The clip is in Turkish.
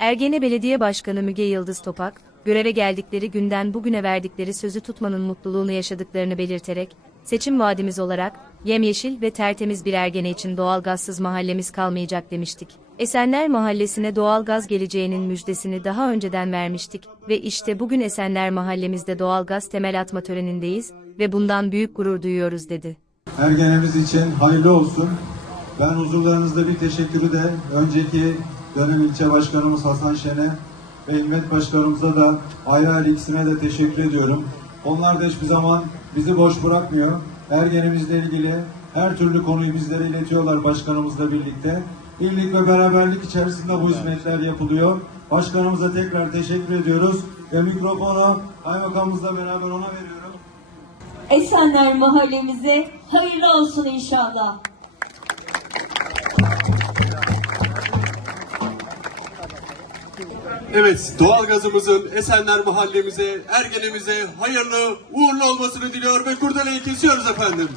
Ergene Belediye Başkanı Müge Yıldız Topak, göreve geldikleri günden bugüne verdikleri sözü tutmanın mutluluğunu yaşadıklarını belirterek, seçim vaadimiz olarak, yemyeşil ve tertemiz bir Ergene için doğalgazsız mahallemiz kalmayacak demiştik. Esenler Mahallesi'ne doğalgaz geleceğinin müjdesini daha önceden vermiştik ve işte bugün Esenler Mahallemizde doğalgaz temel atma törenindeyiz ve bundan büyük gurur duyuyoruz dedi. Ergenemiz için hayırlı olsun. Ben huzurlarınızda bir teşekkürü de önceki dönem ilçe başkanımız Hasan Şen'e ve İlmet Başkanımıza da ayrı ayrı ikisine de teşekkür ediyorum. Onlar da hiçbir zaman bizi boş bırakmıyor. Ergenimizle ilgili her türlü konuyu bizlere iletiyorlar başkanımızla birlikte. Birlik ve beraberlik içerisinde bu hizmetler yapılıyor. Başkanımıza tekrar teşekkür ediyoruz ve mikrofonu kaymakamımızla beraber ona veriyorum. Esenler mahallemize hayırlı olsun inşallah. Evet, doğalgazımızın Esenler mahallemize, Ergenemize hayırlı, uğurlu olmasını diliyor ve kurdeleyi kesiyoruz efendim.